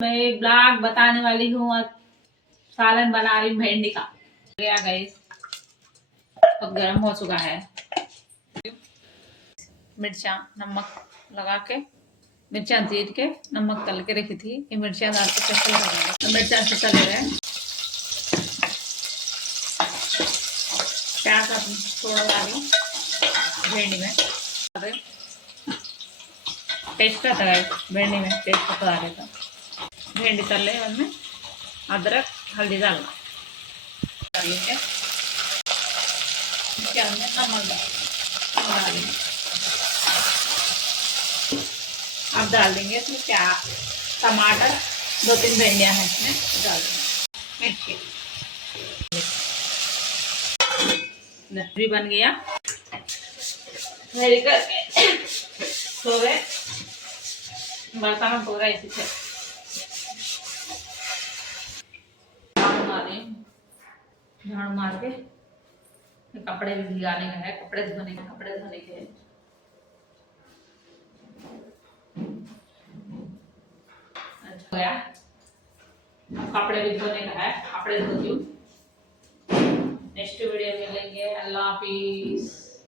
मैं एक ब्लॉग बताने वाली हूँ और सालन बना रही हूँ भिंडी का। गया गाइस, बहुत गर्म हो चुका है। मिर्चा नमक लगा के, मिर्चा चीर के नमक तल के रखी थी, ये मिर्चा डाल के चक्कर लगा तो मिर्चा से तले रहे। प्याज थोड़ा डाली भिंडी में, टेस्ट आता है भिंडी में, टेस्ट आता आ रहा था। भिंडी तले उनमें अदरक हल्दी डालना, डालेंगे इसके अंदर नमक डालेंगे। अब डाल देंगे इसमें क्या टमाटर, 2-3 भिंडियाँ हैं इसमें डाल देंगे। मिर्ची भी बन गया, मेरी करके सो गए। बर्तन में पूरा इसी से झाड़ू मार के कपड़े भी भिगाने का है, कपड़े धोने के हैं। अच्छा गया, कपड़े भी धोने का है, कपड़े धोती हूँ। नेक्स्ट वीडियो में मिलेंगे। अल्लाह हाफिज।